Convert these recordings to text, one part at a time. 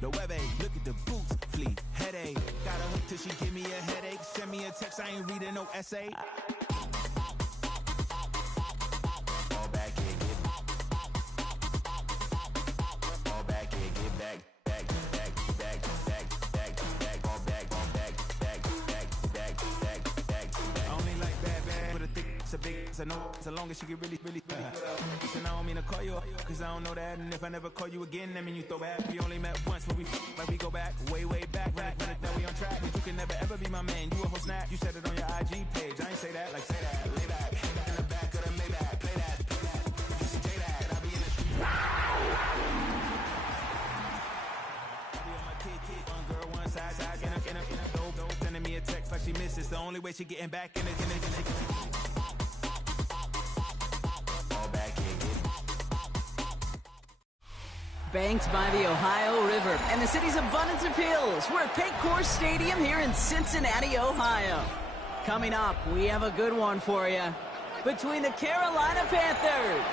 Look at the boots, flee, headache. Got a hook till she give me a headache. Send me a text, I ain't reading no essay. Fall back, yeah, get fall back, yeah, get back. It's a big, it's a no, so long as she get really good. Listen, I don't mean to call you up, cause I don't know that. And if I never call you again, that mean you throw back. We only met once, but we go back, way back. Run it, now we on track. But you can never ever be my man, you a whole snack. You said it on your IG page, I ain't say that, like say that. Lay back, in the back of the Maybach, play that. This is J-Dad, I be in the street. I be on my kid, one girl, one side, in a dope, sending me a text like she misses. The only way she getting back in it. Banked by the Ohio River and the city's abundance of hills. We're at Paycor Stadium here in Cincinnati, Ohio. Coming up, we have a good one for you. Between the Carolina Panthers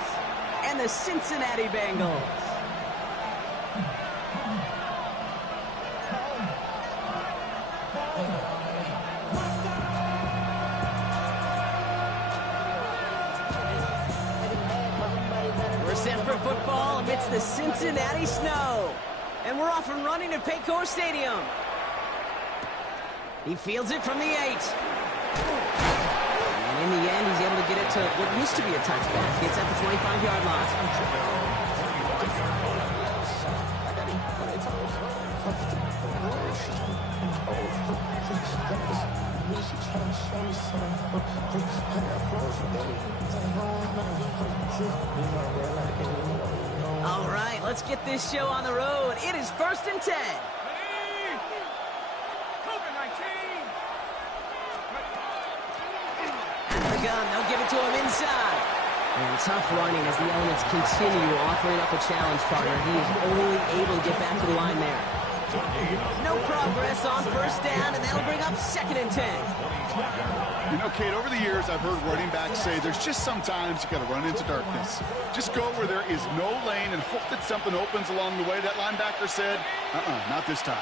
and the Cincinnati Bengals. Set for football amidst the Cincinnati snow. And we're off and running at Paycor Stadium. He fields it from the 8. And in the end, he's able to get it to what used to be a touchback. It's at the 25-yard line. All right, let's get this show on the road. It is 1st and 10. Out of the gun, they'll give it to him inside. And tough running as the elements continue offering up a challenge partner. He is only able to get back to the line there. No progress on 1st down, and that'll bring up 2nd and 10. You know, Kate, over the years, I've heard running backs say there's just sometimes you got to run into darkness. Just go where there is no lane and hope that something opens along the way. That linebacker said, not this time.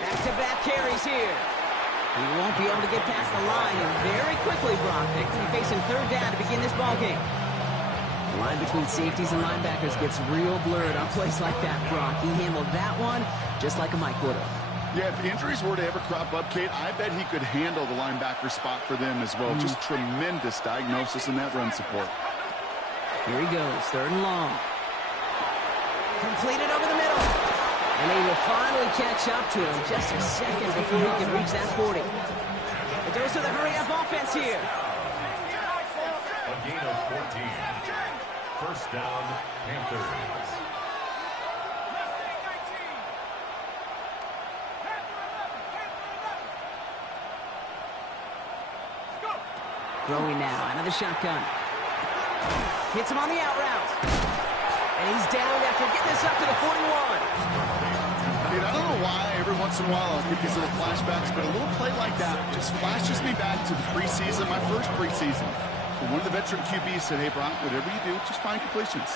Back-to-back carries here. He won't be able to get past the line, and very quickly, Brock, they could be facing 3rd down to begin this ballgame. The line between safeties and linebackers gets real blurred on plays like that, Brock. He handled that one just like a Mike would have. Yeah, if injuries were to ever crop up, Kate, I bet he could handle the linebacker spot for them as well. Just tremendous diagnosis in that run support. Here he goes, 3rd and long. Completed over the middle. And they will finally catch up to him just a second before he can reach that 40. It goes to the hurry-up offense here. A gain of 14. 1st down, Panthers. Throwing now, out of the shotgun. Hits him on the out route. And he's down after getting this up to the 41. Dude, I don't know why every once in a while I'll get these little flashbacks, but a little play like that just flashes me back to the preseason, my first preseason. One of the veteran QBs said, hey, Brock, whatever you do, just find completions.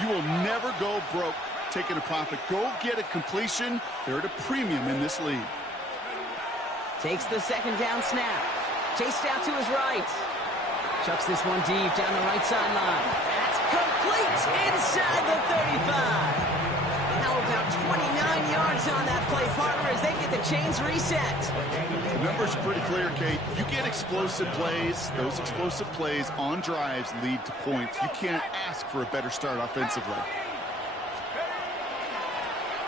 You will never go broke taking a profit. Go get a completion. They're at a premium in this league. Takes the 2nd down snap. Chased out to his right. Chucks this one deep down the right sideline. That's complete inside the 35. Now about 29 yards on that play, partner, as they get the chains reset. The numbers are pretty clear, Kate. You get explosive plays. Those explosive plays on drives lead to points. You can't ask for a better start offensively.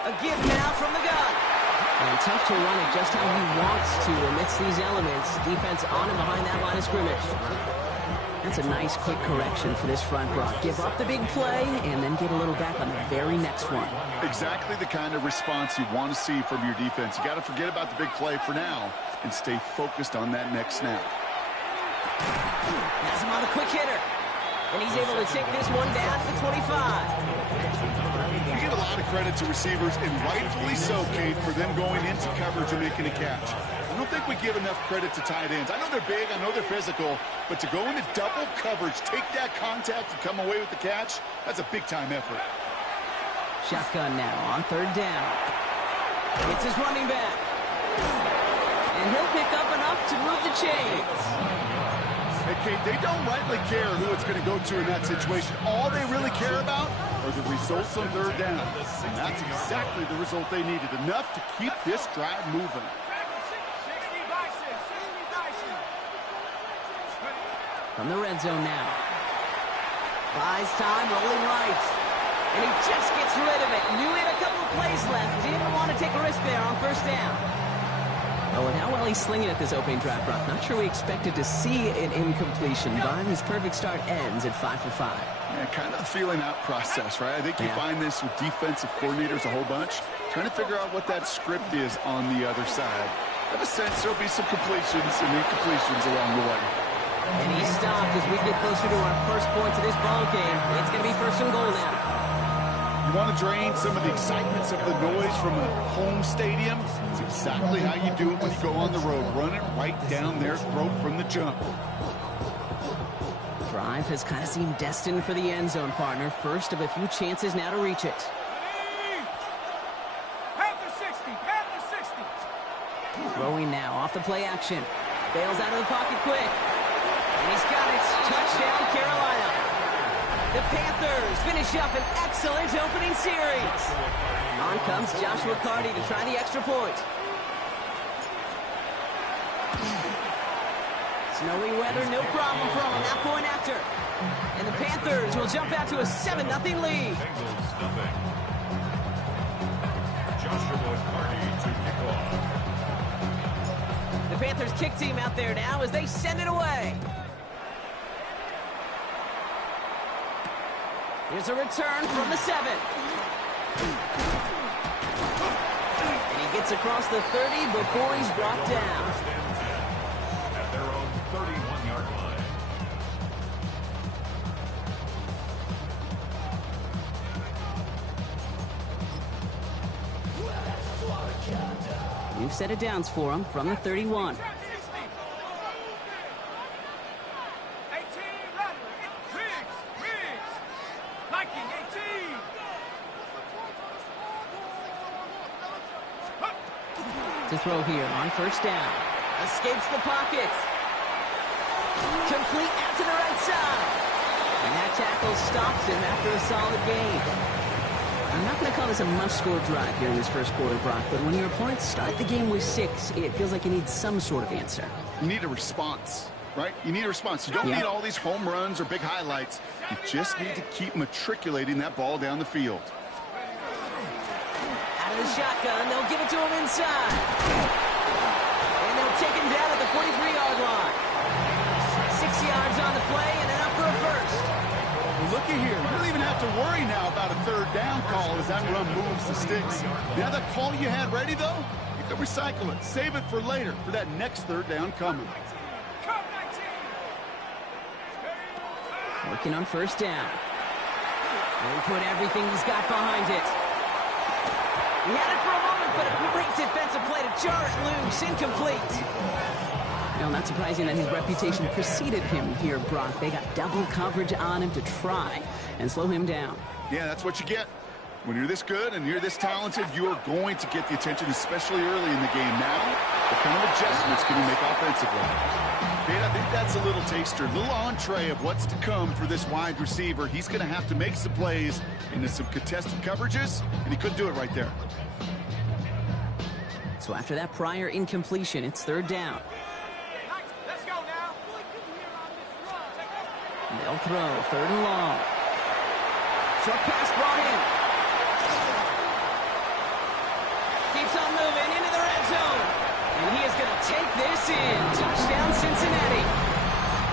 A give now from the gun. And tough to run it just how he wants to amidst these elements. Defense on and behind that line of scrimmage. That's a nice quick correction for this front, Brock. Give up the big play and then get a little back on the very next one. Exactly the kind of response you want to see from your defense. You got to forget about the big play for now and stay focused on that next snap. Has him on the quick hitter. And he's able to take this one down to the 25. You give a lot of credit to receivers, and rightfully so, Kate, for them going into coverage and making a catch. don't think we give enough credit to tight ends. I know they're big, I know they're physical, but to go into double coverage, take that contact, and come away with the catch, that's a big-time effort. Shotgun now on third down. It's his running back. And he'll pick up enough to move the chains. Hey, Kate, they don't rightly care who it's going to go to in that situation. All they really care about are the results on third down. And that's exactly the result they needed. Enough to keep this drive moving. From the red zone now. Buys time, rolling right. And he just gets rid of it. Knew he had a couple of plays left. Didn't want to take a risk there on first down. Oh, and how well he's slinging at this opening drive, Brock. Not sure we expected to see an incompletion, but his perfect start ends at 5 for 5. Yeah, kind of the feeling out process, right? I think you find this with defensive coordinators a whole bunch, trying to figure out what that script is on the other side. I have a sense there'll be some completions and incompletions along the way. And he stopped as we get closer to our first point to this ball game. It's going to be first and goal now. You want to drain some of the excitements of the noise from a home stadium? It's exactly how you do it when you go on the road. Run it right down their throat from the jump. Drive has kind of seemed destined for the end zone, partner. First of a few chances now to reach it. Panther 60, Panther 60. Throwing now off the play action. Bails out of the pocket quick. And he's got it. Touchdown, Carolina. The Panthers finish up an excellent opening series. On comes Joshua Carty to try the extra point. Snowy weather, no problem for him on that point after. And the Panthers will jump out to a 7-0 lead. Bengals nothing. Joshua Carty to kick off. The Panthers kick team out there now as they send it away. Here's a return from the 7. And he gets across the 30 before he's brought down. First and 10 at their own 31-yard line. New set of downs for him from the 31. To throw here on first down. Escapes the pocket. Complete out to the right side. And that tackle stops him after a solid gain. I'm not going to call this a must-score drive here in this first quarter, Brock, but when your opponents start the game with 6, it feels like you need some sort of answer. You need a response, right? You need a response. You don't need all these home runs or big highlights. You just need to keep matriculating that ball down the field. Out of the shotgun, they'll give it to him inside. And they'll take him down at the 43-yard line. 6 yards on the play and enough for a first. Well, looky here. You don't even have to worry now about a third down call as that run moves the sticks. Now that call you had ready, though, you can recycle it. Save it for later for that next third down coming. Working on first down. He'll put everything he's got behind it. He had it for a moment, but a great defensive play to jar it loose. Incomplete. Well, not surprising that his reputation preceded him here, Brock. They got double coverage on him to try and slow him down. Yeah, that's what you get. When you're this good and you're this talented, you are going to get the attention, especially early in the game. Now, what kind of adjustments can you make offensively? Kate, I think that's a little taster, a little entree of what's to come for this wide receiver. He's going to have to make some plays into some contested coverages, and he couldn't do it right there. So after that prior incompletion, it's third down. Let's go now. They'll throw third and long. Short pass brought in. Keeps on moving into the red zone. And he is going to take this in. Touchdown, Cincinnati.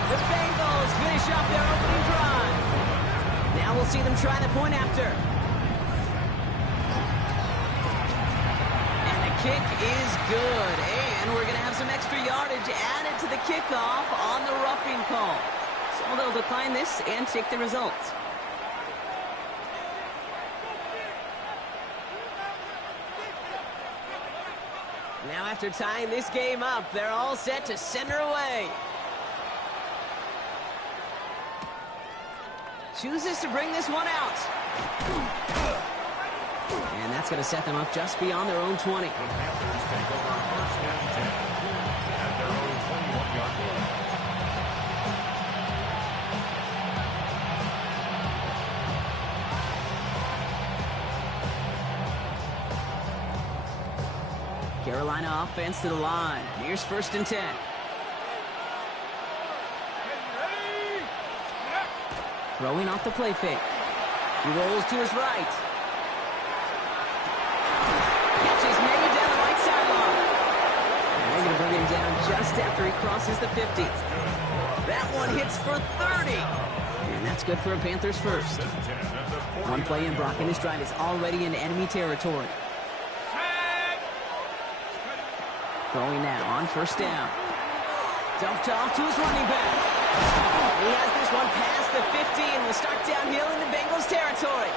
The Bengals finish up their opening drive. Now we'll see them try the point after. And the kick is good. And we're going to have some extra yardage added to the kickoff on the roughing call. So they'll decline this and take the results. Now after tying this game up, they're all set to send her away. Chooses to bring this one out. And that's going to set them up just beyond their own 20. The Panthers take over first and 10 at their own 21-yard line. Carolina offense to the line. Here's first and 10. Throwing off the play fake. He rolls to his right. Catch is made down the right sideline. And they're going to bring him down just after he crosses the 50. That one hits for 30. And that's good for a Panthers first. One play in, Brock, and this drive is already in enemy territory. Throwing now on first down. Dumped off to his running back. He has this one past the 50 and will start downhill into Bengals territory.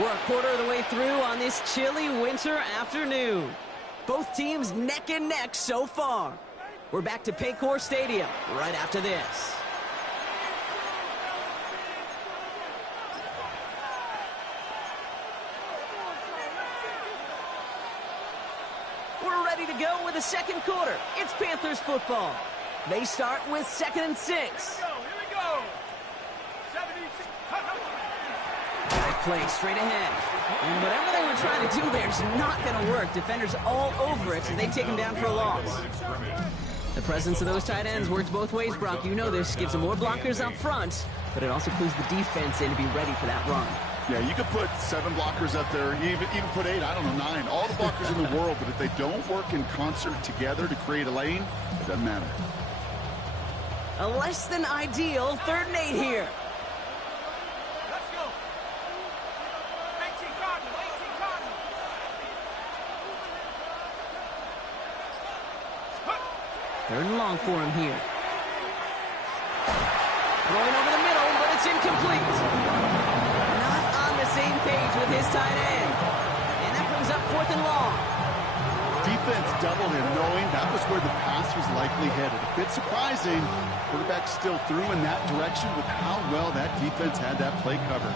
We're a quarter of the way through on this chilly winter afternoon. Both teams neck and neck so far. We're back to Paycor Stadium right after this. We're ready to go with the second quarter. It's Panthers football. They start with 2nd and 6. Here we go. 72. Right play straight ahead. And whatever they were trying to do there is not going to work. Defenders all over it, so they take him down for a loss. The presence of those tight ends works both ways, Brock. You know this. Gives them more blockers up front, but it also clues the defense in to be ready for that run. Yeah, you could put 7 blockers up there, even put 8, I don't know, 9, all the blockers in the world, but if they don't work in concert together to create a lane, it doesn't matter. A less than ideal 3rd and 8 here. Let's go. 18 Cardinal, 18 Cardinal. Third and long for him here. Throwing over the middle, but it's incomplete. Not on the same page with his tight end. And that brings up 4th and long. Defense doubled him, knowing that was where the pass was likely headed. A bit surprising. Quarterback still threw in that direction with how well that defense had that play covered.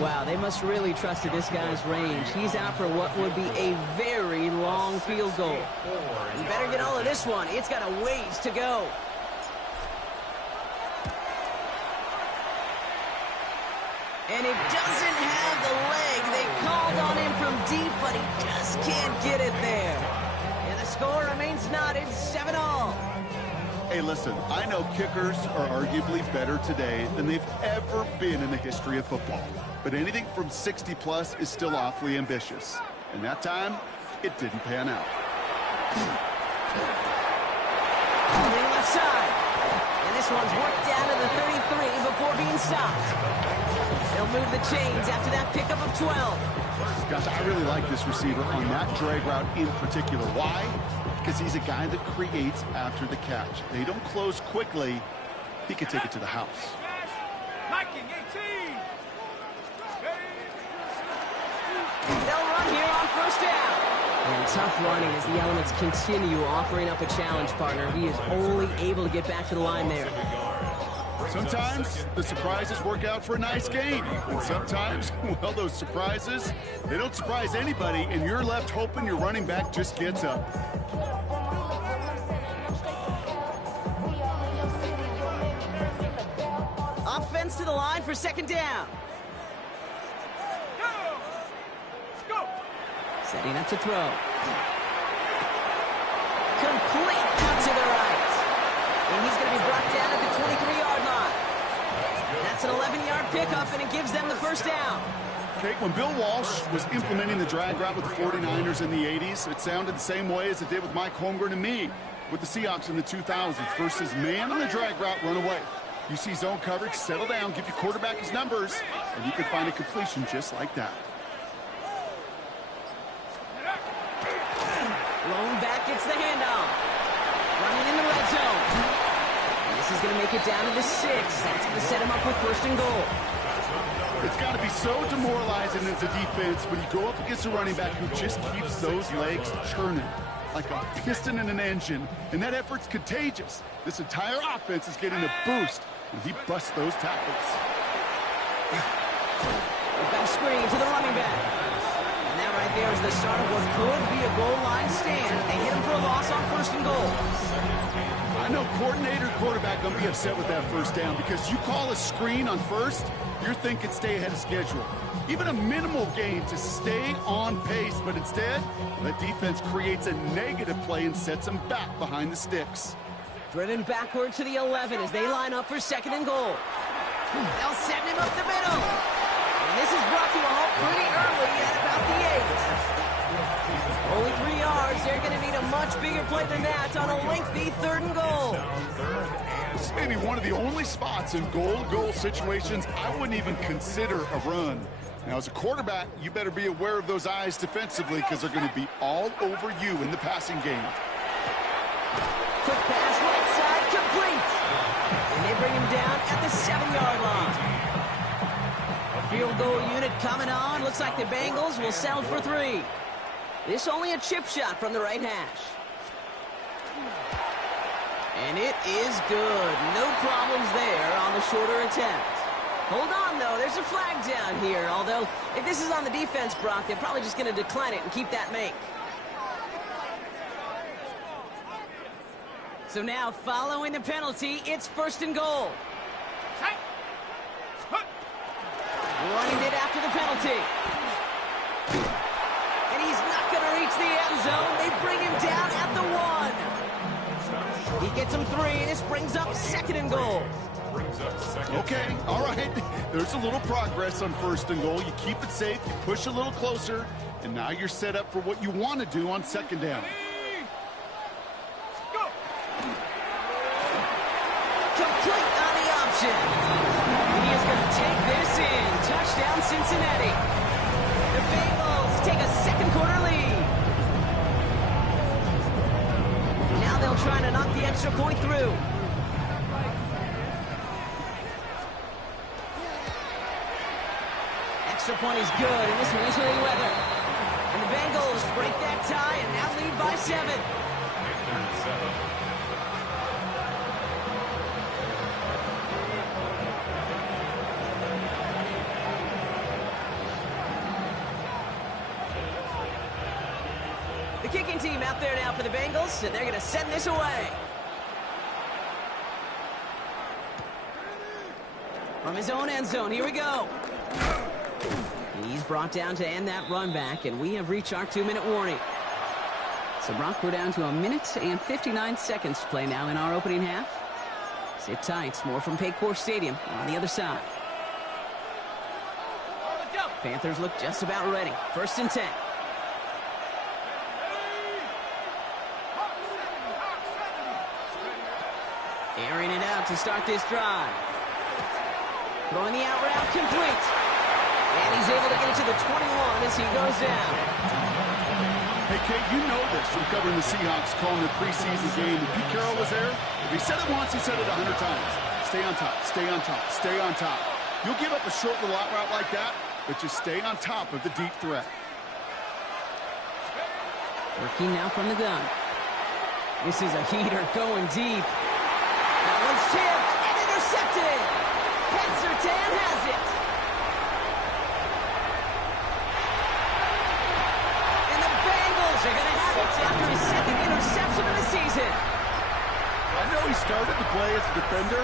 Wow, they must really trusted this guy's range. He's out for what would be a very long field goal. You better get all of this one. It's got a ways to go. And it doesn't have the leg. They called on him from deep, but he just can't get it there. And the score remains knotted 7-all. Hey, listen, I know kickers are arguably better today than they've ever been in the history of football. But anything from 60-plus is still awfully ambitious. And that time, it didn't pan out. On the left side. And this one's worked down to the 33 before being stopped. They'll move the chains after that pickup of 12. Gosh, I really like this receiver on that drag route in particular. Why? Because he's a guy that creates after the catch. They don't close quickly. He could take it to the house. Liking 18. They'll run here on first down. And tough running as the elements continue offering up a challenge partner. He is only able to get back to the line there. Sometimes the surprises work out for a nice game. And sometimes, well, those surprises, they don't surprise anybody, and you're left hoping your running back just gets up. Offense to the line for 2nd down. Go. Setting up to throw. Complete out to the right. And he's going to be brought down at the 23-yard line. That's an 11-yard pickup, and it gives them the first down. Okay, when Bill Walsh was implementing the drag route with the 49ers in the 80s, it sounded the same way as it did with Mike Holmgren and me with the Seahawks in the 2000s versus man on the drag route, run away. You see zone coverage, settle down, give your quarterback his numbers, and you can find a completion just like that. Lone back gets the handoff. Running in the red zone. This is going to make it down to the 6. That's going to set him up with 1st and goal. It's got to be so demoralizing as a defense when you go up against a running back who just keeps those legs churning like a piston in an engine, and that effort's contagious. This entire offense is getting a boost when he busts those tackles. Back screen to the running back. And that right there is the start of what could be a goal line stand. They hit him for a loss on 1st and goal. I know coordinator and quarterback going to be upset with that 1st down because you call a screen on 1st, you're thinking stay ahead of schedule. Even a minimal gain to stay on pace, but instead, the defense creates a negative play and sets them back behind the sticks. Driven backward to the 11 as they line up for 2nd and goal. They'll send him up the middle. And this is brought to a halt pretty early at about the 8. Only 3 yards. They're going to need a much bigger play than that on a lengthy 3rd and goal. This may be one of the only spots in goal-to-goal situations I wouldn't even consider a run. Now, as a quarterback, you better be aware of those eyes defensively because they're going to be all over you in the passing game. Quick pass right side, complete. And they bring him down at the 7-yard line. Field goal unit coming on. Looks like the Bengals will settle for 3. This only a chip shot from the right hash. And it is good. No problems there on the shorter attempt. Hold on, though. There's a flag down here. Although, if this is on the defense, Brock, they're probably just going to decline it and keep that make. So now, following the penalty, it's 1st and goal. Running it after the penalty. And he's not going to reach the end zone. They bring him down at the 1. He gets him 3, and this brings up 2nd and goal. Okay, all right. There's a little progress on 1st and goal. You keep it safe, you push a little closer, and now you're set up for what you want to do on 2nd down. Complete on the option. He is going to take this in. Touchdown, Cincinnati. The Bengals take a 2nd quarter lead. Now they'll try to knock the extra point through. Extra point is good, and this one is really weather. And the Bengals break that tie and now lead by 7. The kicking team out there now for the Bengals, and they're going to send this away. From his own end zone, here we go. He's brought down to end that run back, and we have reached our 2-minute warning. So, Brock, we're down to 1 minute and 59 seconds to play now in our opening half. Sit tight. More from Paycor Stadium on the other side. Panthers look just about ready. 1st and 10. Airing it out to start this drive. Throwing the out route, complete. And he's able to get it to the 21 as he goes down. Hey, Kate, you know this from covering the Seahawks, calling the preseason game. When Pete Carroll was there, if he said it once, he said it 100 times. Stay on top, stay on top, stay on top. You'll give up a short little out route like that, but just stay on top of the deep threat. Working now from the gun. This is a heater going deep. That one's tipped and intercepted. Sertan has it. And the Bengals are going to have it after his 2nd interception of the season. I know he started to play as a defender,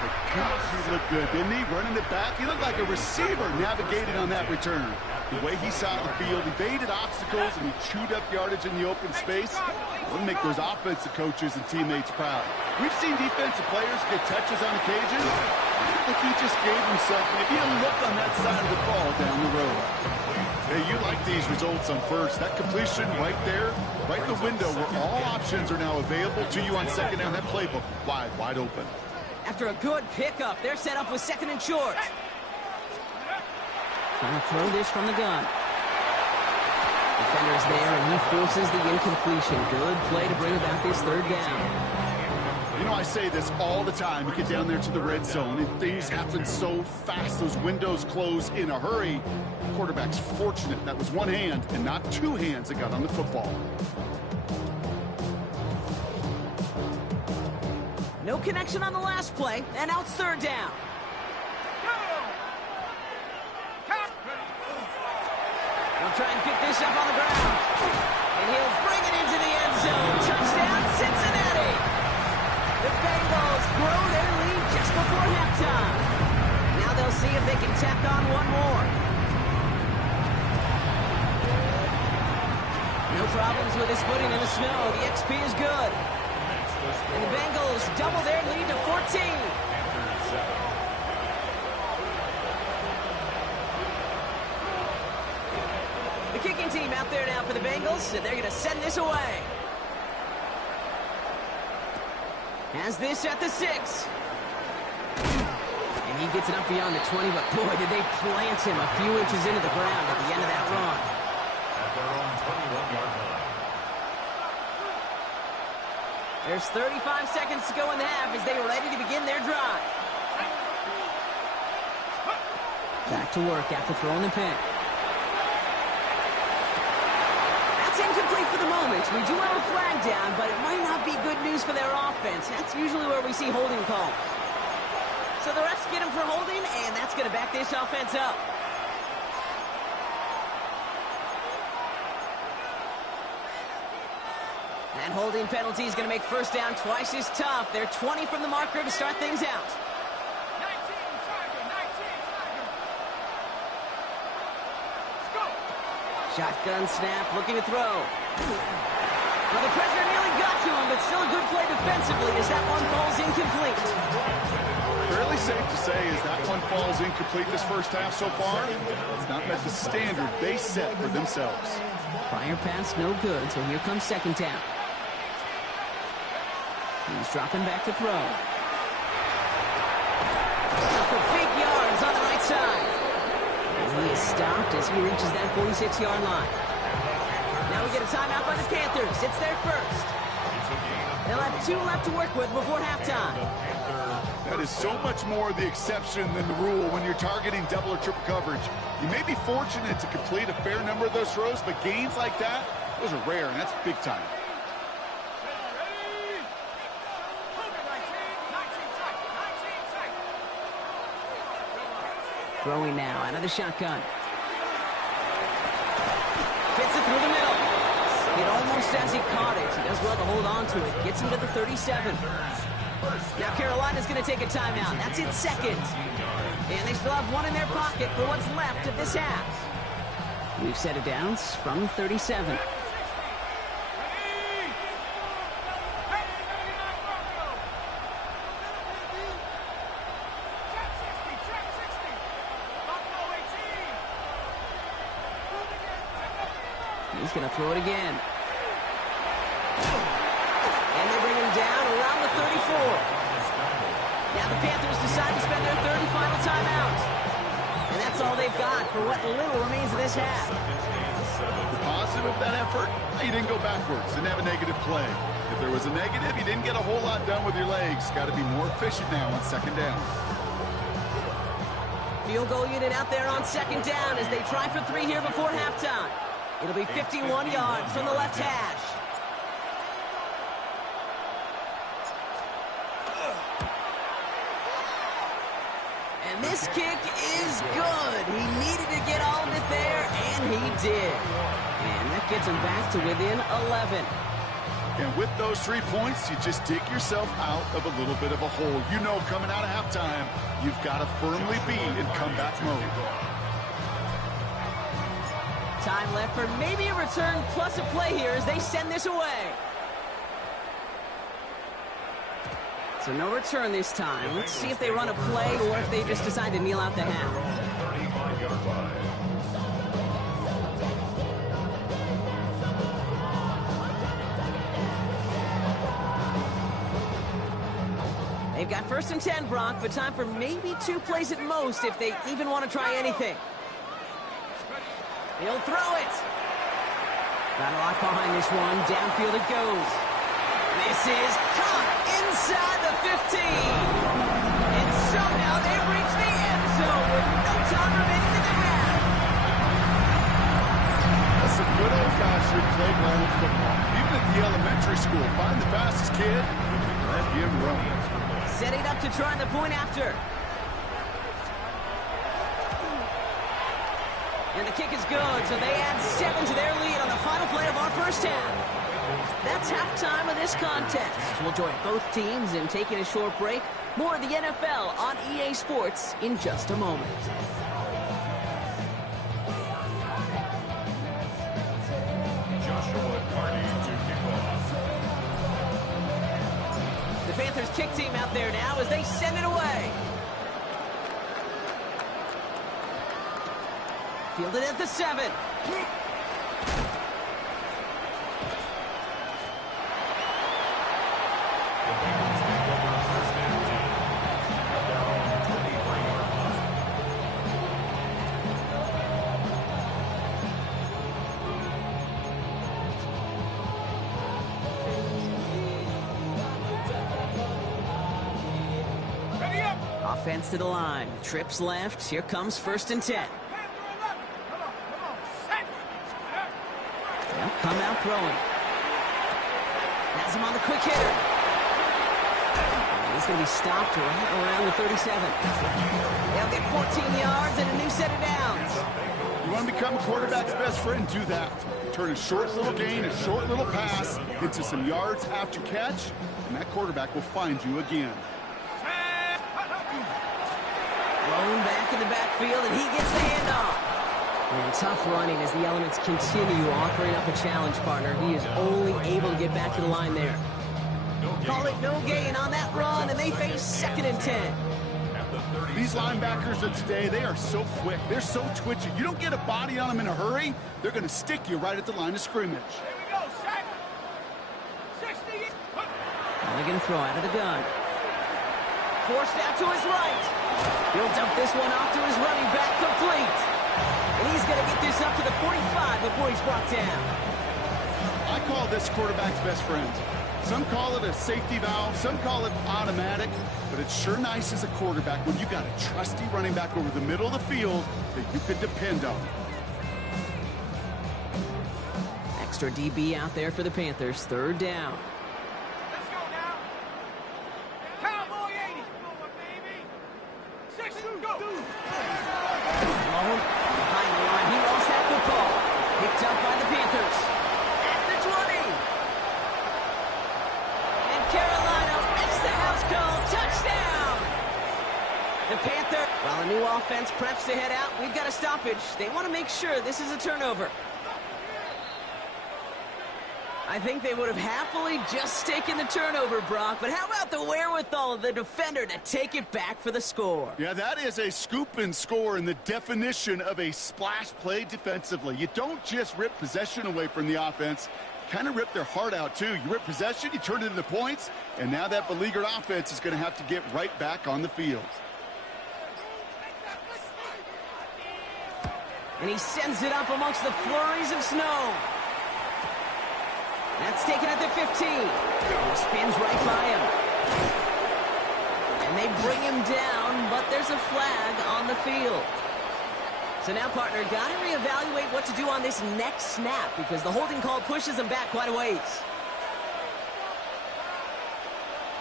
but gosh, he looked good, didn't he? Running it back, he looked like a receiver navigating on that return. The way he saw the field, he baited obstacles, and he chewed up yardage in the open space. It'll make those offensive coaches and teammates proud. We've seen defensive players get touches on occasion. I think he just gave himself maybe a look on that side of the ball down the road. Hey, you like these results on 1st. That completion right there, right in the window where all options are now available to you on 2nd down. That playbook wide open. After a good pickup, they're set up with 2nd and short. Trying to throw this from the gun. Defender's there, and he forces the incompletion. Good play to bring about this 3rd down. You know, I say this all the time. You get down there to the red zone, and things happen so fast. Those windows close in a hurry. Quarterback's fortunate that was one hand and not two hands that got on the football. No connection on the last play, and now it's third down. He'll try and pick this up on the ground. And he'll bring it into the end zone. Touchdown, Cincinnati! The Bengals grow their lead just before halftime. Now they'll see if they can tack on one more. No problems with his footing in the snow. The XP is good. And the Bengals double their lead to 14. The kicking team out there now for the Bengals, and they're going to send this away. Has this at the 6. And he gets it up beyond the 20, but boy, did they plant him a few inches into the ground at the end of that run. At their own 21-yard line. There's 35 seconds to go in the half as they are ready to begin their drive. Back to work after throwing the pick. That's incomplete for the moment. We do have a flag down, but it might not be good news for their offense. That's usually where we see holding calls. So the refs get him for holding, and that's going to back this offense up. That holding penalty is going to make first down twice as tough. They're 20 from the marker to start things out. 19, Tiger, 19, Tiger. Let's go. Shotgun snap, looking to throw. Well, the pressure nearly got to him, but still a good play defensively as that one falls incomplete. Fairly safe to say as that one falls incomplete this first half so far. It's not met the standard they set for themselves. Prior pass, no good, so here comes second down. He's dropping back to throw. For big yards on the right side. And he is stopped as he reaches that 46-yard line. Now we get a timeout by the Panthers. It's their first. They'll have 2 left to work with before halftime. That is so much more the exception than the rule when you're targeting double or triple coverage. You may be fortunate to complete a fair number of those throws, but gains like that, those are rare, and that's big time. Ready? Hold it, 19, tight, 19, tight. Throwing now out of the shotgun. Fits it through the middle. It almost as he caught it. He does well to hold on to it. Gets him to the 37. Now Carolina's going to take a timeout. That's its second. And they still have one in their pocket for what's left of this half. We've set it down from 37. Ready? Hey, 79 Bronco. Check 60. Buffalo 18. He's going to throw it again. And they bring him down around the 34. Now the Panthers decide to spend their third and final timeout. And that's all they've got for what little remains of this half. The positive of that effort, you didn't go backwards, didn't have a negative play. If there was a negative, you didn't get a whole lot done with your legs. Got to be more efficient now on second down. Field goal unit out there on second down as they try for 3 here before halftime. It'll be 51 yards from the left hash. And this kick is good. He needed to get all of it there, and he did. And that gets him back to within 11. And with those 3 points, you just dig yourself out of a little bit of a hole. You know, coming out of halftime, you've got to firmly be in comeback mode. Time left for maybe a return plus a play here as they send this away. So no return this time. Let's see if they run a play or if they just decide to kneel out the half. 35-yard line. They've got first and 10, Brock, but time for maybe 2 plays at most if they even want to try anything. He'll throw it. Got a lot behind this one. Downfield it goes. This is caught inside the 15. And somehow they've reached the end zone with no time remaining in the half. That's some good old-fashioned playground football. Even at the elementary school, find the fastest kid, let him run. Setting up to try the point after. And the kick is good, so they add 7 to their lead on the final play of our first half. That's halftime of this contest. We'll join both teams in taking a short break. More of the NFL on EA Sports in just a moment. Joshua Carney to kick off. The Panthers kick team out there now as they send it away. Fielded at the 7. The Bengals take over first and 10 at their own 23-yard line. Ready up. Offense to the line. Trips left. Here comes first and 10. Panther 11. Come on. Set. They'll come out throwing. Has him on the quick hitter. He's going to be stopped right around the 37. They'll get 14 yards and a new set of downs. You want to become a quarterback's best friend? Do that. Turn a short little gain, a short little pass into some yards after catch, and that quarterback will find you again. Blown back in the backfield, and he gets the handoff. And tough running as the elements continue offering up a challenge partner. He is only able to get back to the line there. Call it no gain on that run, and they face 2nd and 10. These linebackers of today, they are so quick. They're so twitchy. You don't get a body on them in a hurry, they're going to stick you right at the line of scrimmage. Here we go. Set. 60. And they're going to throw out of the gun. Forced out to his right. He'll dump this one off to his running back, complete. And he's going to get this up to the 45 before he's brought down. I call this quarterback's best friend. Some call it a safety valve, some call it automatic, but it's sure nice as a quarterback when you got a trusty running back over the middle of the field that you can depend on. Extra DB out there for the Panthers, 3rd down. Let's go now. Cowboy 80. Baby. 6, go. Malone behind the line. He lost that football. Picked up by the Panthers. At the 20. And Carolina makes the house call. Touchdown. The Panther, while a new offense preps to head out, we've got a stoppage. They want to make sure this is a turnover. I think they would have happily just taken the turnover, Brock, but how about the wherewithal of the defender to take it back for the score? Yeah, that is a scoop and score in the definition of a splash play defensively. You don't just rip possession away from the offense, you kind of rip their heart out too. You rip possession, you turn it into points, and now that beleaguered offense is going to have to get right back on the field. And he sends it up amongst the flurries of snow. That's taken at the 15. He spins right by him. And they bring him down, but there's a flag on the field. So now, partner, got to reevaluate what to do on this next snap because the holding call pushes him back quite a ways.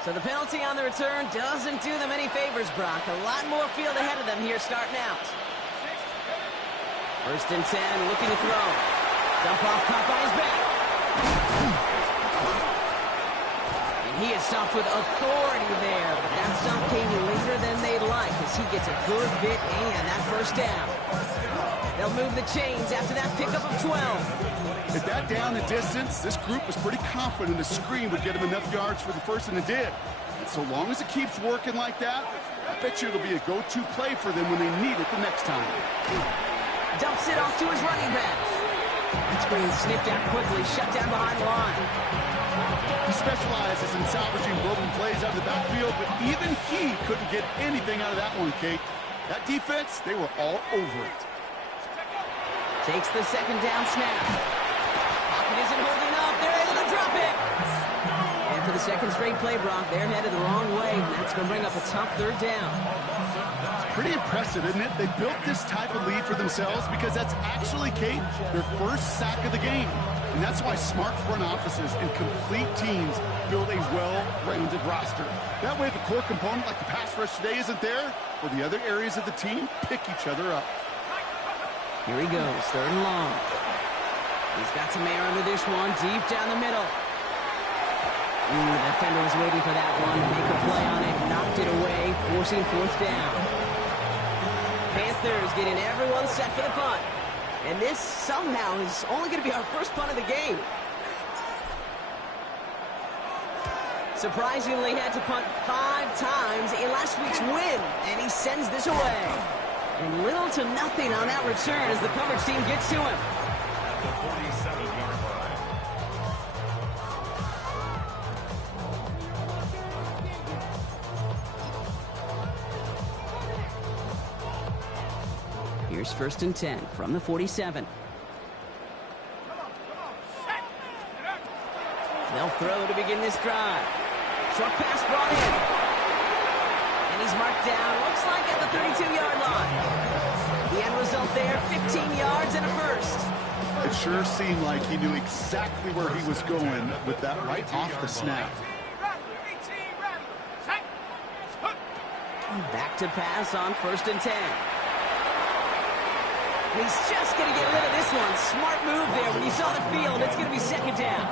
So the penalty on the return doesn't do them any favors, Brock. A lot more field ahead of them here starting out. 1st and 10, looking to throw. Jump off, caught by his back. And he is stopped with authority there, but that stop came later than they'd like as he gets a good bit and that 1st down. They'll move the chains after that pickup of 12. At that down the distance, this group was pretty confident the screen would get him enough yards for the 1st, and it did. And so long as it keeps working like that, I bet you it'll be a go-to play for them when they need it the next time. Dumps it off to his running back. That screen sniffed out quickly, shut down behind the line. He specializes in salvaging broken plays out of the backfield, but even he couldn't get anything out of that one, Kate. That defense, they were all over it. Takes the 2nd down snap. Pocket isn't holding up. They're able to drop it. And the second straight play, Brock. They're headed the wrong way, and that's going to bring up a tough third down. It's pretty impressive, isn't it? They built this type of lead for themselves because that's actually, Kate, their first sack of the game. And that's why smart front offices and complete teams build a well-rounded roster. That way, if a core component like the pass rush today isn't there, well, the other areas of the team pick each other up. Here he goes, third and long. He's got some air under this one, deep down the middle. The defender was waiting for that one to make a play on it, knocked it away, forcing fourth down. Panthers getting everyone set for the punt. And this somehow is only going to be our first punt of the game. Surprisingly, had to punt 5 times in last week's win, and he sends this away. And little to nothing on that return as the coverage team gets to him. At the 47-yard line. Here's first and 10 from the 47. They'll throw to begin this drive. Short pass brought in. And he's marked down, looks like at the 32-yard line. The end result there, 15 yards and a first. It sure seemed like he knew exactly where he was going with that right off the snap. Back to pass on first and 10. He's just going to get rid of this one. Smart move there. When you saw the field, it's going to be second down.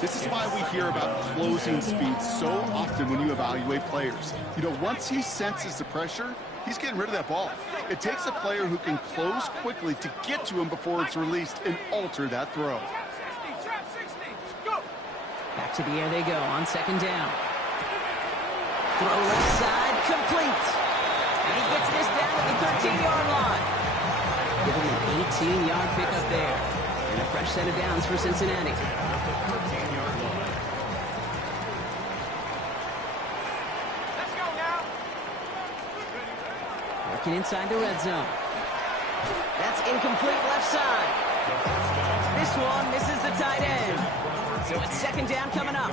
This is why we hear about closing speed so often when you evaluate players. You know, once he senses the pressure, he's getting rid of that ball. It takes a player who can close quickly to get to him before it's released and alter that throw. Back to the air they go on second down. Throw left side, complete. And he gets this down to the 13-yard line. Give him an 18-yard pickup there. And a fresh set of downs for Cincinnati. Working inside the red zone. That's incomplete left side. This one misses the tight end. So it's second down coming up.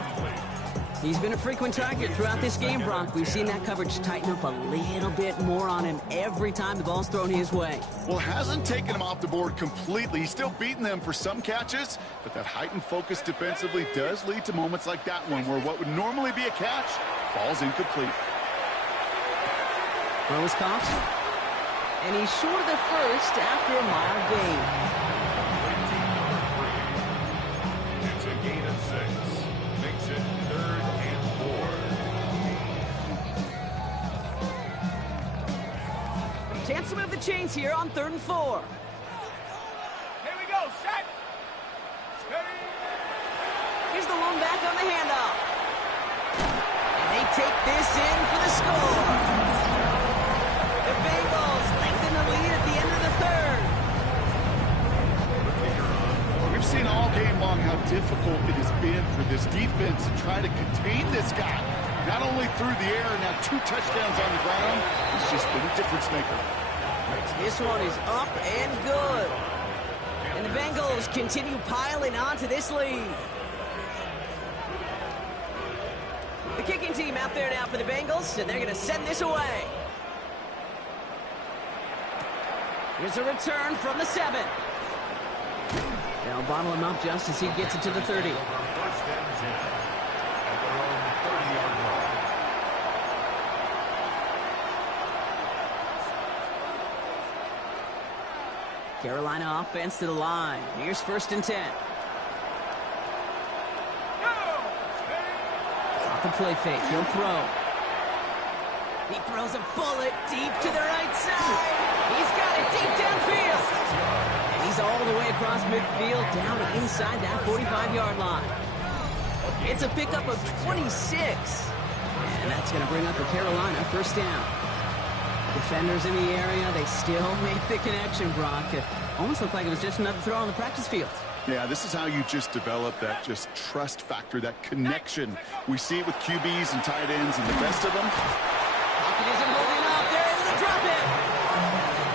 He's been a frequent target throughout this game, Brock. We've seen that coverage tighten up a little bit more on him every time the ball's thrown his way. Well, it hasn't taken him off the board completely. He's still beating them for some catches, but that heightened focus defensively does lead to moments like that one where what would normally be a catch falls incomplete. Throw is caught. And he's short of the first after a mild gain. It's a gain of 6. Makes it 3rd and 4. Chance to move the chains here on 3rd and 4. Here we go, set. Here's the lone back on the handoff. And they take this in for the score. The Bengals lengthen the lead at the end of the 3rd. We've seen all game long how difficult it has been for this defense to try to contain this guy. Not only through the air, now 2 touchdowns on the ground. He's just been a difference maker. This one is up and good. And the Bengals continue piling onto this lead. The kicking team out there now for the Bengals, and they're going to send this away. Here's a return from the 7. They'll bottle him up just as he gets it to the 30. First and 10 at their own 30-yard line. Carolina offense to the line. Here's first and 10. Off the play fake, he'll throw. He throws a bullet deep to the right side. He's got it deep downfield. And he's all the way across midfield down inside that 45-yard line. It's a pickup of 26. And that's going to bring up the Carolina first down. Defenders in the area, they still make the connection, Brock. It almost looked like it was just another throw on the practice field. Yeah, this is how you just develop that just trust factor, that connection. We see it with QBs and tight ends and the best of them. Pocket isn't holding up. They're able to drop it.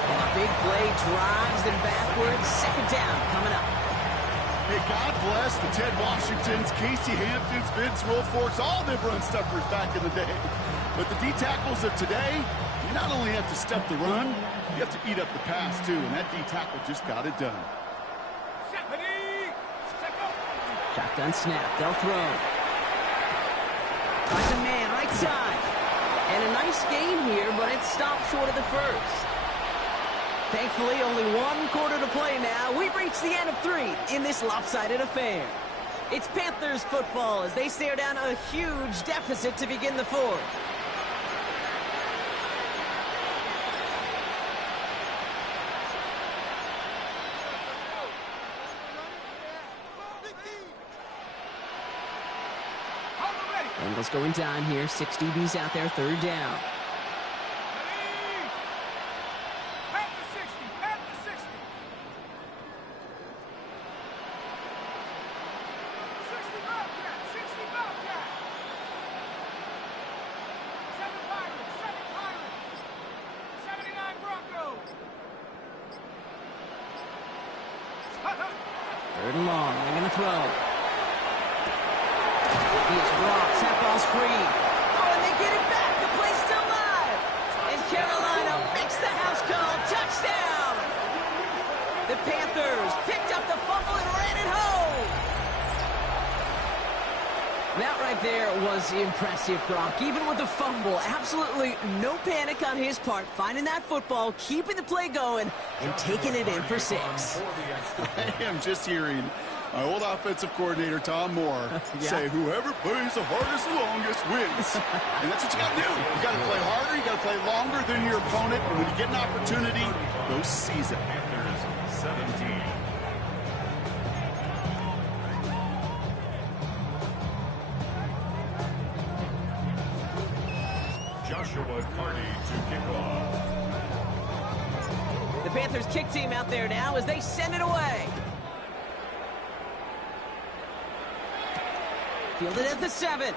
And a big play drives them backwards. Second down coming up. Hey, God bless the Ted Washingtons, Casey Hamptons, Vince Wilforks, all them run stuffers back in the day. But the D-tackles of today, you not only have to stuff the run, you have to eat up the pass, too. And that D-tackle just got it done. Shotgun snap. They'll throw. Finds a man right side. And a nice gain here, but it stopped short of the first. Thankfully, only one quarter to play now. We've reached the end of 3 in this lopsided affair. It's Panthers football as they stare down a huge deficit to begin the 4th. Bengals going down here. 6 DBs out there. 3rd down. Third and long. They're going to throw. He's blocked. That ball's free. Oh, and they get it back. The play's still live. And Carolina makes the house call. Touchdown. The Panthers picked up the fumble and ran it home. That right there was impressive, Brock. Even with the fumble, absolutely no panic on his part. Finding that football, keeping the play going, and taking it in for 6. I am just hearing my old offensive coordinator, Tom Moore, say, whoever plays the hardest and longest wins. And that's what you got to do. You got to play harder. You got to play longer than your opponent. And when you get an opportunity, go seize it. Panthers 17. Joshua Carney to kick off. The Panthers kick team out there now as they send it away. Fielded at the 7.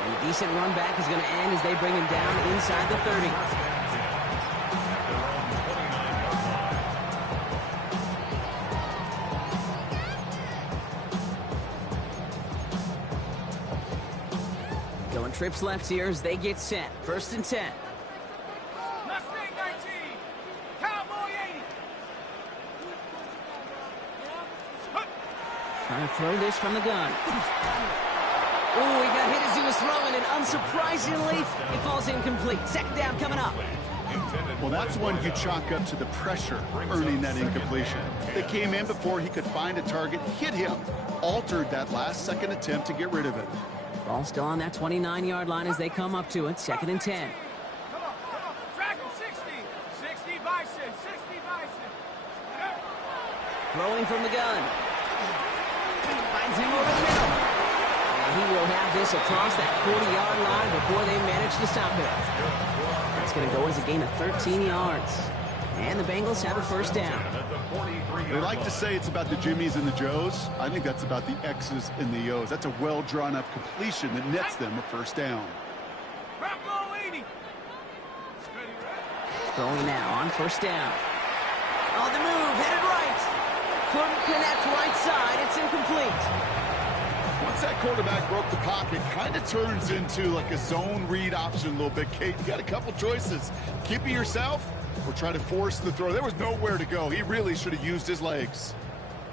And a decent run back is going to end as they bring him down inside the 30. Going trips left here as they get set. 1st and 10. Mustang 19. Cowboy 80. Trying to throw this from the gun. Oh, he got hit as he was throwing, and unsurprisingly, it falls incomplete. 2nd down coming up. Well, that's one you chalk up to the pressure earning that incompletion. They came in before he could find a target, hit him, altered that last-second attempt to get rid of it. Ball still on that 29-yard line as they come up to it. 2nd and 10. Come on. Track him 60. 60 Bison. 60 Bison. Throwing from the gun. Finds him over the middle. And he will have this across that 40-yard line before they manage to stop it. That's going to go as a gain of 13 yards. And the Bengals have a 1st down. They like to say it's about the Jimmies and the Joes. I think that's about the X's and the O's. That's a well-drawn-up completion that nets them a 1st down. Bravo 80. Throwing now on 1st down. On the move, headed right. Couldn't connect right side. It's incomplete. Once that quarterback broke the pocket, kind of turns into like a zone read option a little bit. Kate, you got a couple choices. Keep it yourself or try to force the throw. There was nowhere to go. He really should have used his legs.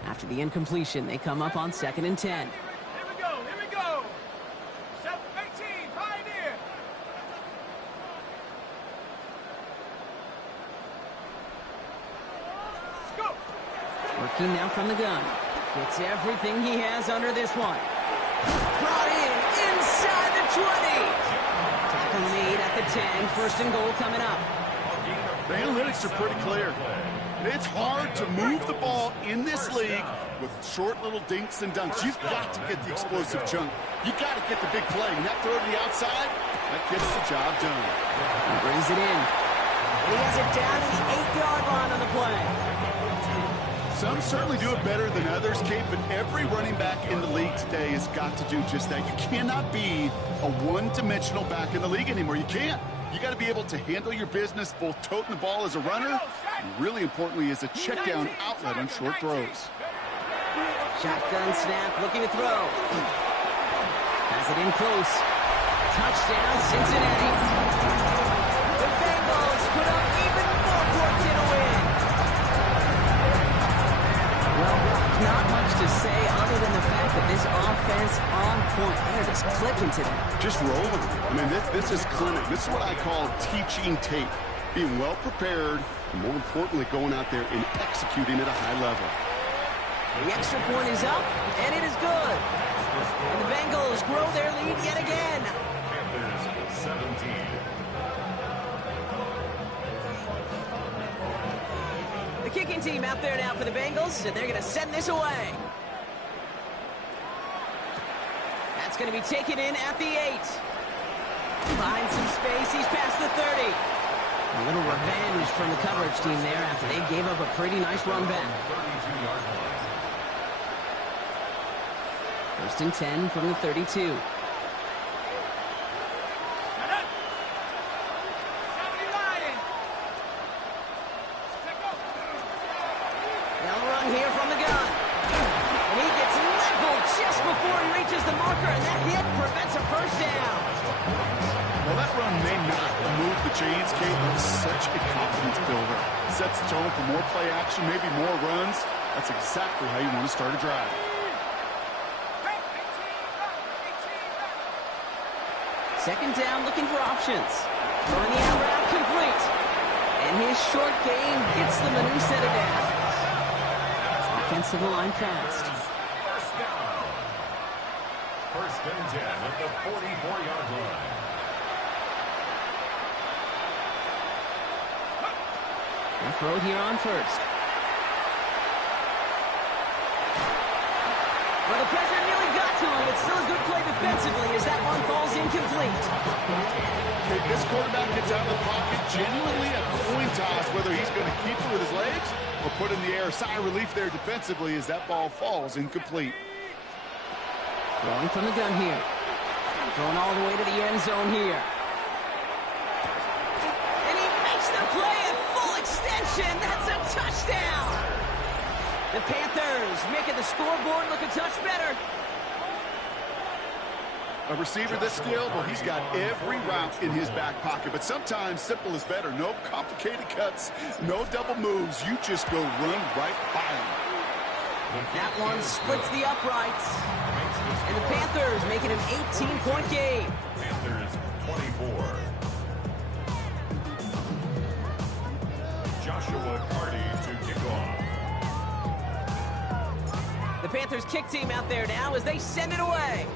After the incompletion, they come up on 2nd and 10. Here we go. Here we go. 18. Pioneer. Let's go. Working now from the gun. Gets everything he has under this one. Brought in inside the 20. Tackle made at the 10. 1st and goal coming up. The analytics are pretty clear. It's hard to move the ball in this league with short little dinks and dunks. You've got to get the explosive chunk. You've got to get the big play. And that throw to the outside, that gets the job done. He brings it in. And he has it down to the 8-yard line on the play. Some certainly do it better than others, Kate, but every running back in the league today has got to do just that. You cannot be a one-dimensional back in the league anymore. You can't. You got to be able to handle your business, both toting the ball as a runner, and really importantly as a check down outlet on short throws. Shotgun snap, looking to throw. Has it in close. Touchdown, Cincinnati. The Bengals put up even more points in a win. Well, Brock, not much to say other than the fact that this offense on point. They're just clicking today. Just rolling. I mean, this is clinic. This is what I call teaching tape. Being well prepared, and more importantly, going out there and executing at a high level. The extra point is up, and it is good. And the Bengals grow their lead yet again. Panthers 17. The kicking team out there now for the Bengals, and they're going to send this away. That's going to be taken in at the 8. Finds some space, he's past the 30. A little revenge from the coverage team there after they gave up a pretty nice run back. 32-yard line. First and 10 from the 32. They'll run here from the gun. And he gets leveled just before he reaches the marker, and that hit prevents a first down. Well, that run may not move the chains, Kate, but it's such a confidence builder. Sets the tone for more play action, maybe more runs. That's exactly how you want to start a drive. Second down, looking for options. Throwing the out route complete. And his short gain gets them a new set of downs. Offensive line fast. First down. First and 10 at the 44-yard line. And throw here on first. Well, the pressure nearly got to him, but still a good play defensively as that one falls incomplete. If this quarterback gets out of the pocket, genuinely a coin toss whether he's going to keep it with his legs or put in the air. Sigh of relief there defensively as that ball falls incomplete. Throwing from the gun here. Going all the way to the end zone here. And he makes the play at full extension. That's a touchdown. The Panthers making the scoreboard look a touch better. A receiver this skilled, well, he's got every route in his back pocket, but sometimes simple is better. No complicated cuts, no double moves. You just go run right by him. That one splits the uprights. And the Panthers making an 18-point game. Panthers 24. Joshua Carty to kick off. The Panthers kick team out there now as they send it away.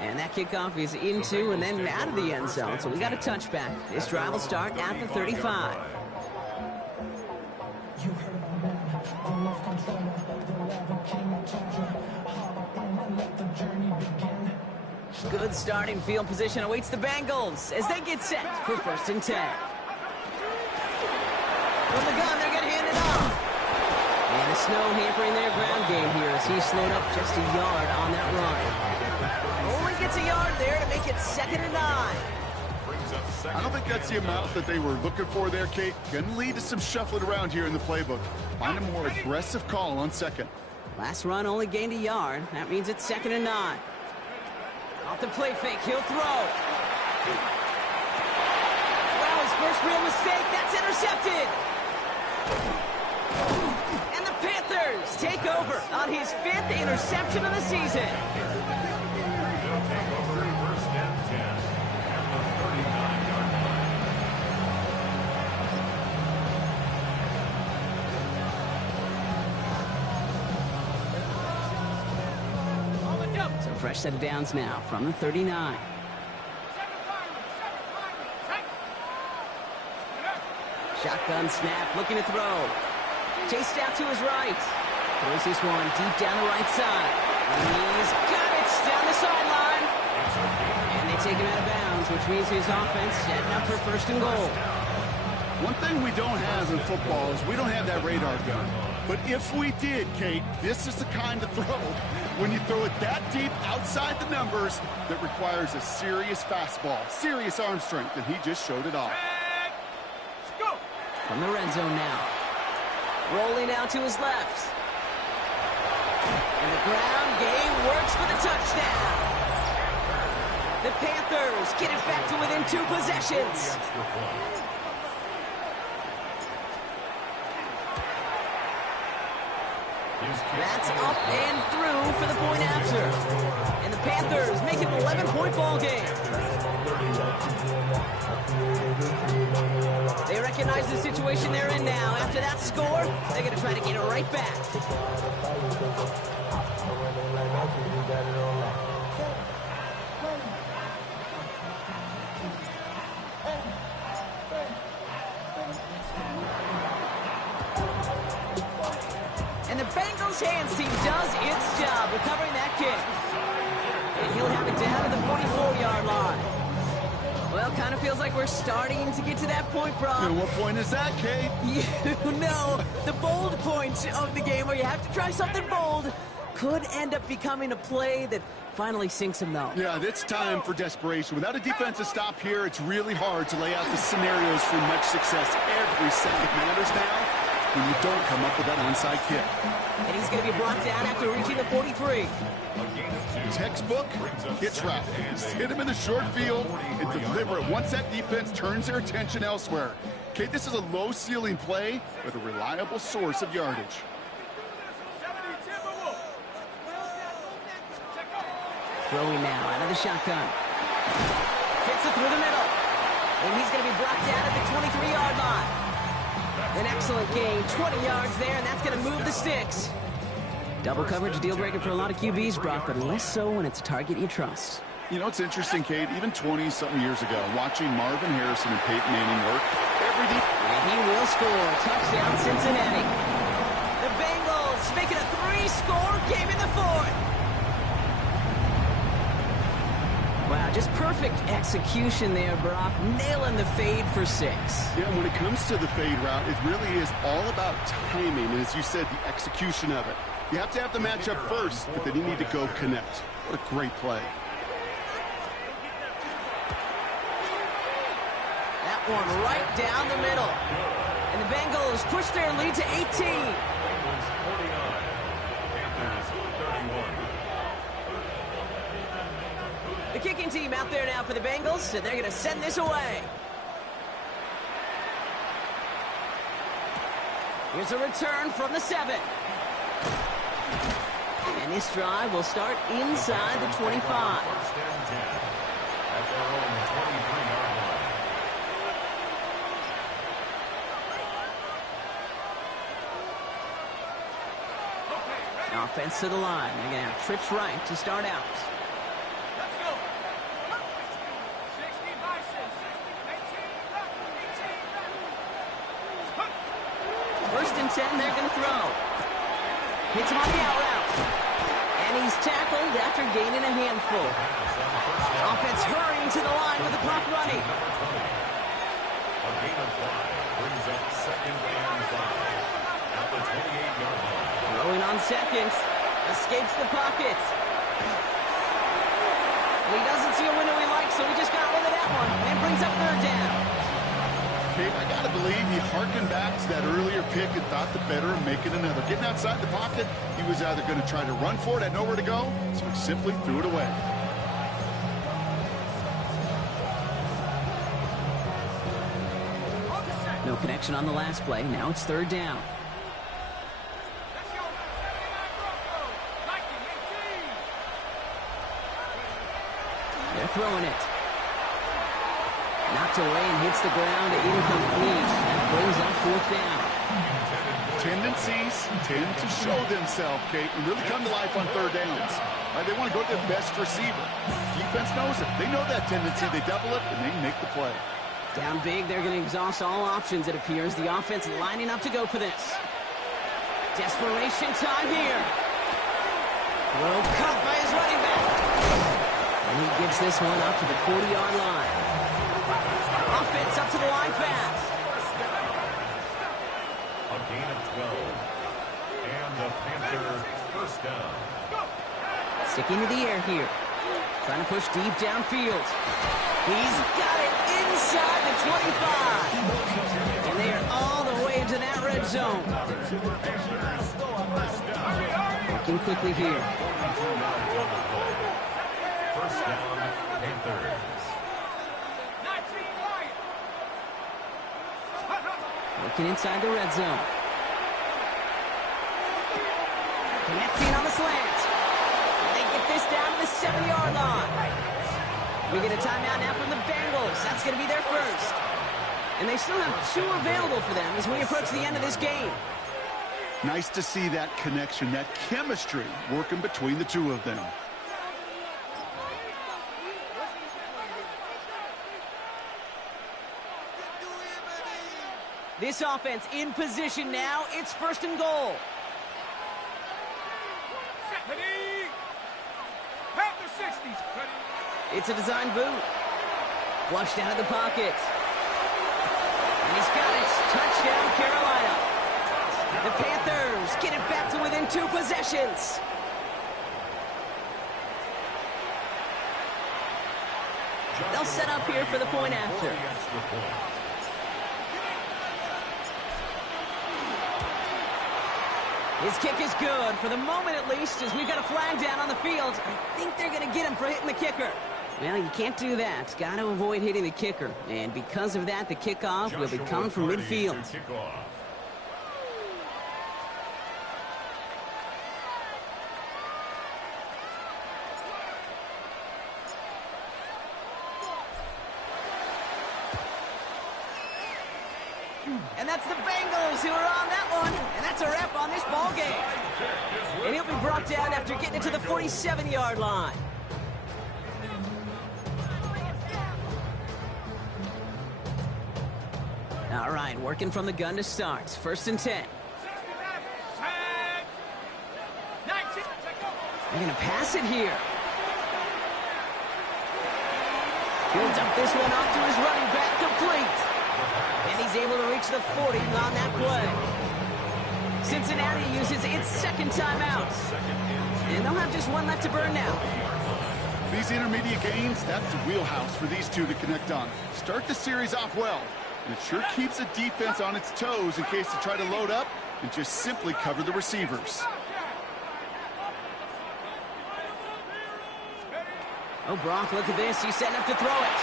And that kickoff is into and then out of the end zone, so we got a touchback. This drive will start at the 35. Good starting field position awaits the Bengals as they get set for first and 10. From the gun, they're going to hand it off. And the snow hampering their ground game here as he slowed up just a yard on that run. Only gets a yard there to make it 2nd and 9. I don't think that's the amount that they were looking for there, Kate. Going to lead to some shuffling around here in the playbook. Find a more aggressive call on second. Last run only gained a yard. That means it's 2nd and 9. Off the play fake, he'll throw. Wow, his first real mistake, that's intercepted. And the Panthers take over on his 5th interception of the season. They'll take over first and 10 at the 39-yard line. So fresh set of downs now from the 39. Shotgun snap, looking to throw. Chased out to his right. Throws this one deep down the right side. And he's got it down the sideline. And they take him out of bounds, which means his offense setting up for 1st and goal. One thing we don't have in football is we don't have that radar gun. But if we did, Kate, this is the kind of throw, when you throw it that deep outside the numbers, that requires a serious fastball, serious arm strength, and he just showed it off. Go! From the red zone now. Rolling out to his left. And the ground game works for the touchdown. The Panthers get it back to within 2 possessions. That's up and through for the point after. And the Panthers make it an 11-point ball game. They recognize the situation they're in now. After that score, they're going to try to get it right back. And the Bengals hands team does its job recovering that kick. And he'll have it down to the 44-yard line. Well, kind of feels like we're starting to get to that point, Brock. And what point is that, Kate? You know, the bold point of the game where you have to try something bold could end up becoming a play that finally sinks him, though. Yeah, it's time for desperation. Without a defensive stop here, it's really hard to lay out the scenarios for much success. Every second matters now when you don't come up with that onside kick. And he's going to be brought down after reaching the 43. Textbook hitch route. Just hit him in the short field and deliver it once that defense turns their attention elsewhere. Okay, this is a low ceiling play with a reliable source of yardage. Throwing now out of the shotgun. Fits it through the middle. And he's going to be brought down at the 23-yard line. An excellent gain, 20 yards there, and that's going to move the sticks. Double coverage deal breaker for a lot of QBs, Brock, but less so when it's a target you trust. You know, it's interesting, Kate, even 20-something years ago, watching Marvin Harrison and Peyton Manning work, and he will score. Touchdown, Cincinnati. The Bengals make it a 3-score game in the 4th. Wow, just perfect execution there, Brock. Nailing the fade for 6. Yeah, when it comes to the fade route, it really is all about timing, and as you said, the execution of it. You have to have the matchup first, but then you need to go connect. What a great play. That one right down the middle. And the Bengals push their lead to 18. The kicking team out there now for the Bengals, and they're going to send this away. Here's a return from the 7. And this drive will start inside the 25. Offense to the line. They're going to have trips right to start out. First and 10, they're going to throw. Hits him on the out route. And he's tackled after gaining a handful. Offense hurrying to the line with the clock running. A gain of 5 brings up 2nd and 5 at the 28-yard line. Throwing on seconds. Escapes the pocket. And he doesn't see a window he likes, so he just got rid of that one. And brings up 3rd down. Kate, I got to believe he harkened back to that earlier pick and thought the better of making another. Getting outside the pocket, he was either going to try to run for it, had nowhere to go, so he simply threw it away. No connection on the last play. Now it's 3rd down. They're throwing it. Knocked away and hits the ground, incomplete. That brings up 4th down. Tendencies tend to show themselves, Kate, and really come to life on 3rd downs. They want to go to their best receiver. Defense knows it. They know that tendency. They double it, and they make the play. Down big, they're going to exhaust all options, it appears. The offense lining up to go for this. Desperation time here. Throw cut by his running back. And he gives this one up to the 40-yard line. Offense up to the line fast. A gain of 12. Sticking to the air here. Trying to push deep downfield. He's got it inside the 25. And they are all the way into that red zone. Working quickly here. First down, Panthers. Working inside the red zone. Connecting on the slant. And they get this down to the 7-yard line. We get a timeout now from the Bengals. That's going to be their first. And they still have 2 available for them as we approach the end of this game. Nice to see that connection, that chemistry working between the two of them. This offense in position now. It's first and goal. It's a design boot. Flushed out of the pocket. And he's got it. Touchdown, Carolina. The Panthers get it back to within 2 possessions. They'll set up here for the point after. His kick is good, for the moment at least, as we've got a flag down on the field. I think they're going to get him for hitting the kicker. Well, you can't do that. Got to avoid hitting the kicker. And because of that, the kickoff will be coming from midfield. And that's the Bengals who are on that one. And that's a wrap on this ball game. And he'll be brought down after getting it to the 47-yard line. All right, working from the gun to start. First and 10. They're going to pass it here. He'll dump this one off to his running back, complete. And he's able to reach the 40 on that play. Cincinnati uses its second timeout. And they'll have just one left to burn now. These intermediate gains, that's the wheelhouse for these two to connect on. Start the series off well. And it sure keeps the defense on its toes in case they try to load up and just simply cover the receivers. Oh, Brock, look at this. He's setting up to throw it.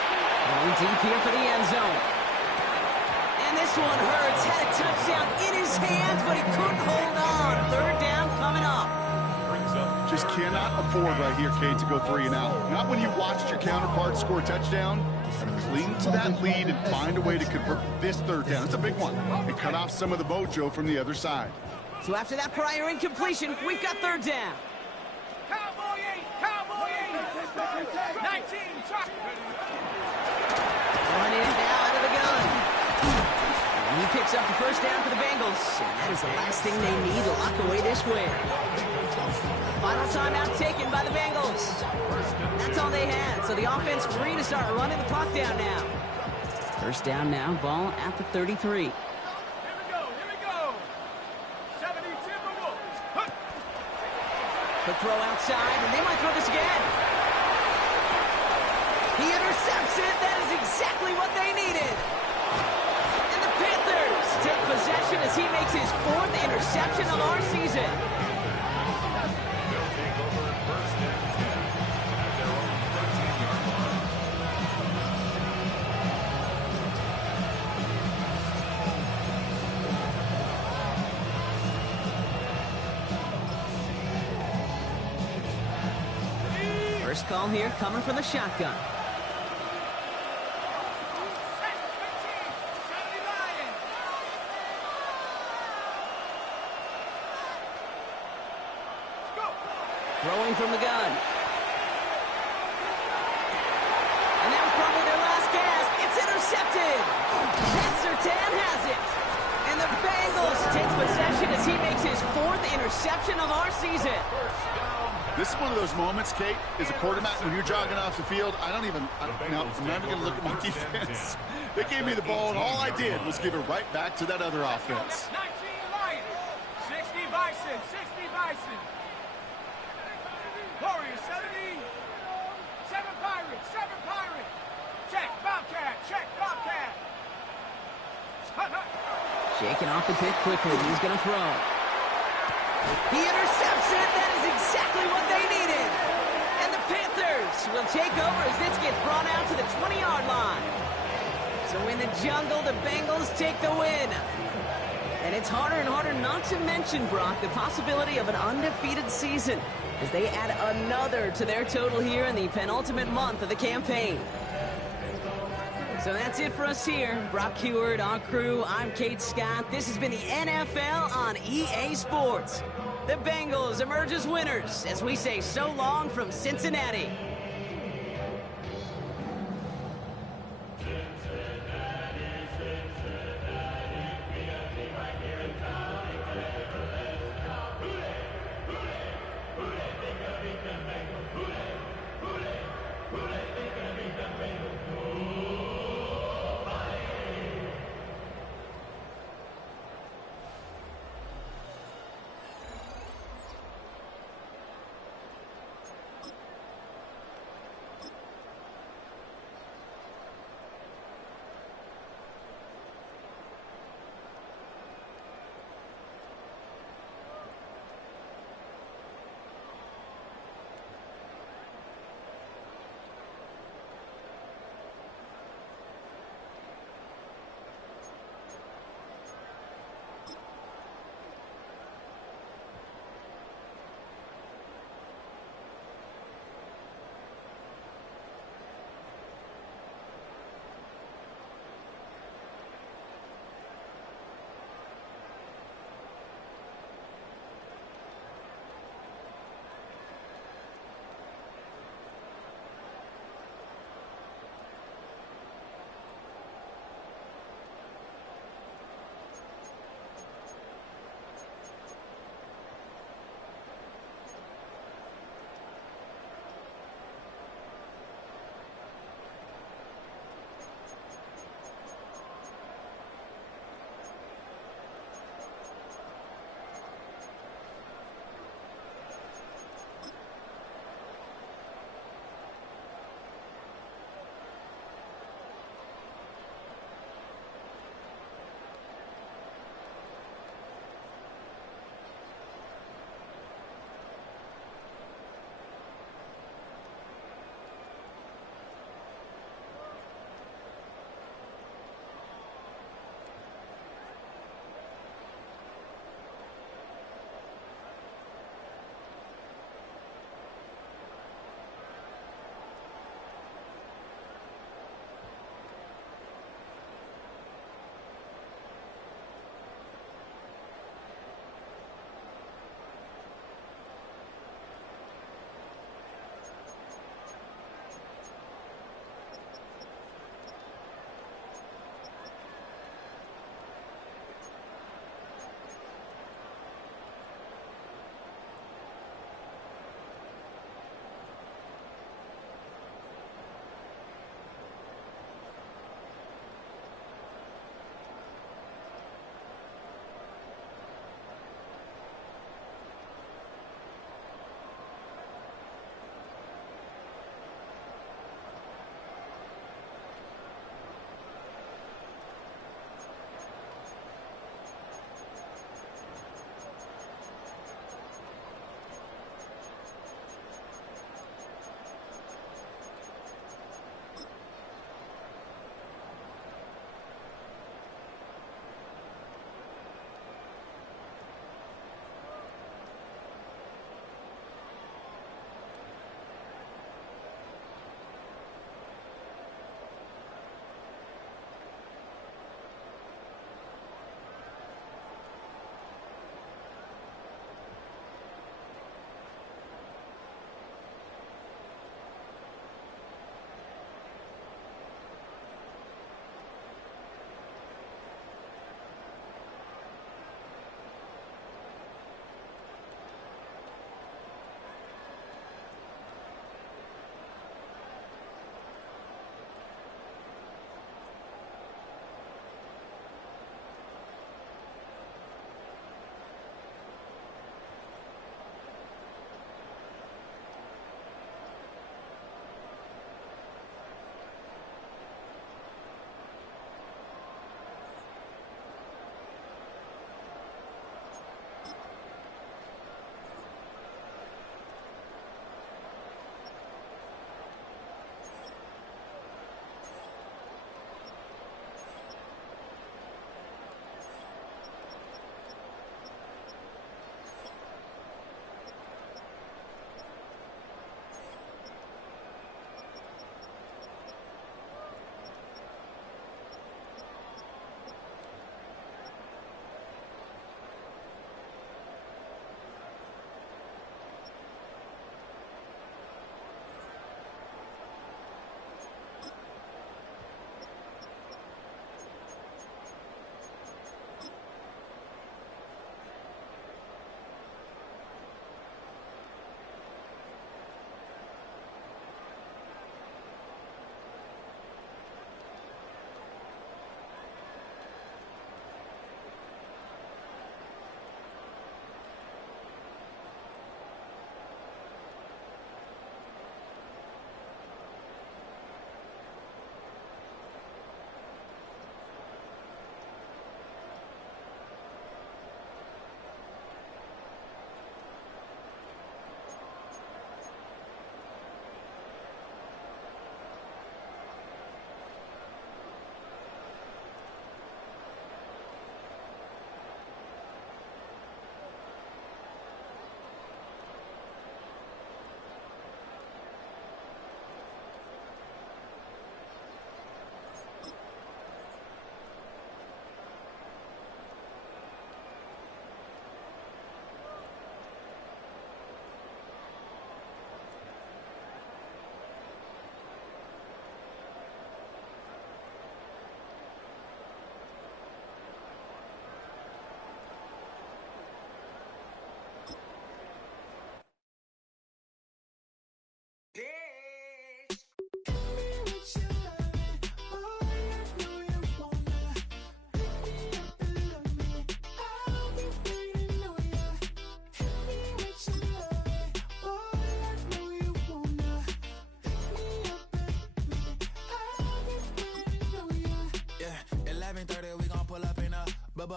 Going deep here for the end zone. And this one hurts. Had a touchdown in his hands, but he couldn't hold on. Third down coming up. Just cannot afford right here, Kate, to go 3 and out. Not when you watched your counterpart score a touchdown. Cling to that lead and find a way to convert this third down. It's a big one. And cut off some of the mojo from the other side. So after that prior incompletion, we've got third down. Cowboy 8! Cowboy 8! 19! Running it now out of the gun. And he picks up the first down for the Bengals. And that is the last thing they need to lock away this win. Final timeout taken by the Bengals. That's all they had. So the offense free to start running the clock down now. First down now, ball at the 33. Here we go! 70 Timberwolves! Quick throw outside, and they might throw this again. He intercepts it. That is exactly what they needed. And the Panthers take possession as he makes his 4th interception of our season. First call here coming from the shotgun. Throwing from the gun. And that was probably their last gasp. It's intercepted. Pat Surtain has it. And the Bengals take possession as he makes his 4th interception of our season. This is one of those moments, Kate, as a quarterback, when you're jogging off the field, I'm not even going to look at my defense. They gave me the ball, and all I did was give it right back to that other offense. 19 Lions! 60 Bison! 60 Bison! Warriors 70. 7 Pirates, 7 Pirates. Check, Bobcat, check, Bobcat. Hut, hut. Shaking off the pick quickly. He's going to throw. He intercepts it. That is exactly what they needed. And the Panthers will take over as this gets brought out to the 20-yard line. So in the jungle, the Bengals take the win. And it's harder and harder not to mention, Brock, the possibility of an undefeated season as they add another to their total here in the penultimate month of the campaign. So that's it for us here. Brock Heward, our crew, I'm Kate Scott. This has been the NFL on EA Sports. The Bengals emerge as winners as we say so long from Cincinnati.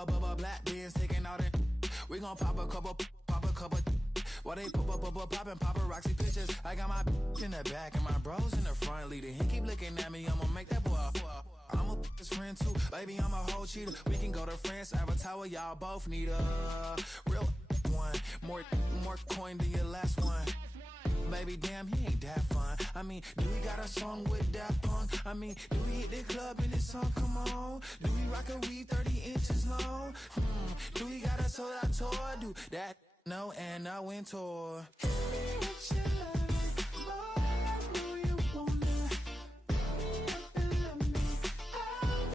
black beans taking all that. We gon' pop a couple. While they poppin' paparazzi pictures. I got my in the back and my bros in the front leading. He keep looking at me, I'ma make that boy. I'm a his friend too, baby, I'm a whole cheater. We can go to France, Avatar, y'all both need a real one. More coin than your last one. Baby, damn, he ain't that fun. I mean, do we got a song with that punk? I mean, do we hit the club in this song? Come on. Do we rock a weed 30 inches long? Do we got a sold out tour? Do that? No, and I went tour. Hey,